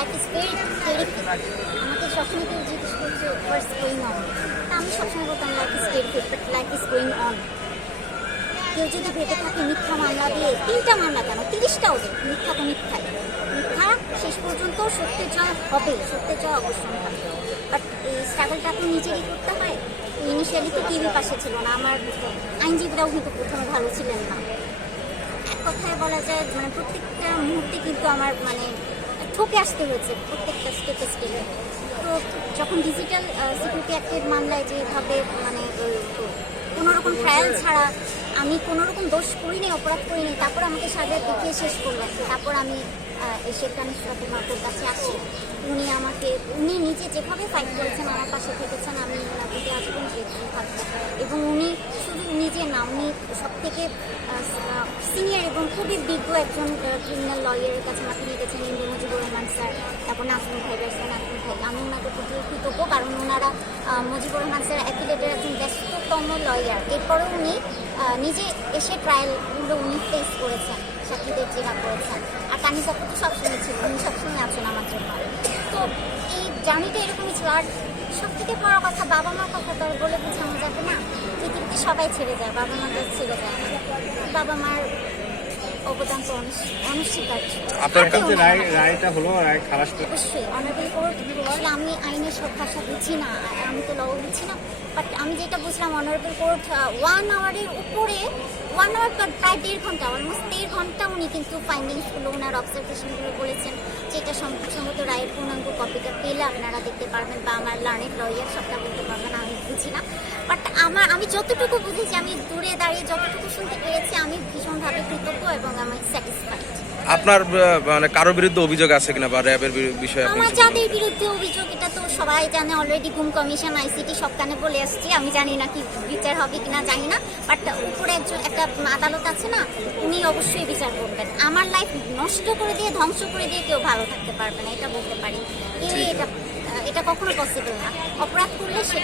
Life is very আমাকে সবসময় কেউ জিজ্ঞেস করছে হোয়াটস গোয়িং অন তা আমি সবসময় বলতাম life is terrific but life is going on কেউ যদি ভেবে থাকে, মিথ্যা মামলা দিয়ে তিনটা মামলা কেন? তিরিশটা ওদের মিথ্যা তো মিথ্যাই মিথ্যা শেষ পর্যন্ত সত্যের জয় হবে, সত্যের জয় অবশ্যই হবে। বাট এই স্ট্রাগলটা তো নিজেরই করতে হয়। ইনিশিয়ালি তো টিভি পাশে ছিল না। আমার আইনজীবীরাও কিন্তু প্রথমে ভালো ছিলেন না। এক কথায় বলা যায় মানে প্রত্যেকটা মুহূর্তে কিন্তু আমার মানে ঠকে আসতে হয়েছে প্রত্যেকটা স্টেপে স্টেপে তো যখন ডিজিটাল সিকিউরিটি অ্যাক্টের মামলায় যেভাবে মানে কোনো রকম ট্রায়াল ছাড়া আমি কোনো রকম দোষ করিনি অপরাধ করিনি তারপর আমাকে সাজা দেখিয়ে শেষ করলেন তারপর আমি এসে কানিষ্কাপুর মাপুর কাছে আসি। উনি আমাকে উনি নিজে যেভাবে ফাইট করেছেন আমার পাশে থেকেছেন আমি ওনার প্রতি আজীবন এবং উনি সব থেকে সিনিয়র এবং খুবই বিজ্ঞ একজন ক্রিমিনাল লয়ারের কাছে আমাকে নিয়ে গেছেন ইন্দ্র মুজিবুর রহমান স্যার, তারপর নাসরুল ভাই ব্যাসা নাসরুল ভাই। আমি ওনাদের প্রতি কৃতজ্ঞ কারণ ওনারা মুজিবুর রহমান স্যার অ্যাফিলেটের একজন ব্যস্ততম লয়ার এরপরেও উনি নিজে এসে ট্রায়ালগুলো উনি ফেস করেছেন, সাক্ষীদের জেরা করেছেন। আর কানি কাপুর তো সবসময় ছিল, উনি সবসময় আছেন আমার জন্য। তো জার্নিটা এরকমই ছিল। আর সব থেকে বড় কথা বাবা মার কথা তো বলে বোঝানো যাবে না। পৃথিবীতে সবাই ছেড়ে যায় বাবা মা তো ছেড়ে যায় বাবা মার অবদান তো অনস্বী- অনস্বীকার্য। আপনার কাছে রায় রায়টা হলো রায় খালাস অবশ্যই অনারেবল কোর্ট আসলে আমি আইনের সব ভাষা বুঝি না আর আমি তো ল বুঝি না। বাট আমি যেটা বুঝলাম অনারেবল কোর্ট ওয়ান আওয়ারের উপরে ওয়ান আওয়ার প্রায় দেড় ঘণ্টা অলমোস্ট উনি কিন্তু ফাইন্ডিংসগুলো ওনার অবজারভেশনগুলো বলেছেন, যেটা সম্ভবত রায়ের পূর্ণাঙ্গ কপিটা পেলে আপনারা দেখতে পারবেন বা আমার লার্নেড লয়ার সবটা বলতে বুঝি না। বাট আমার আমি যতটুকু বুঝেছি আমি দূরে দাঁড়িয়ে যতটুকু শুনতে পেরেছি আমি ভীষণভাবে কৃতজ্ঞ এবং আমি স্যাটিসফাইড আপনার মানে কারোর বিরুদ্ধে অভিযোগ আছে কিনা বা র্যাবের বিষয়ে আমার যাদের বিরুদ্ধে অভিযোগ এটা তো সবাই জানে অলরেডি গুম কমিশন আইসিটি সব কানে বলে আসছি। আমি জানি না কি বিচার হবে কিনা জানি না। বাট উপরে একজন একটা আদালত আছে না উনি অবশ্যই বিচার করবেন। আমার লাইফ নষ্ট করে দিয়ে ধ্বংস করে দিয়ে কেউ ভালো থাকতে পারবে না এটা বলতে পারি। এটা এটা কখনো পসিবল না। অপরাধ করলে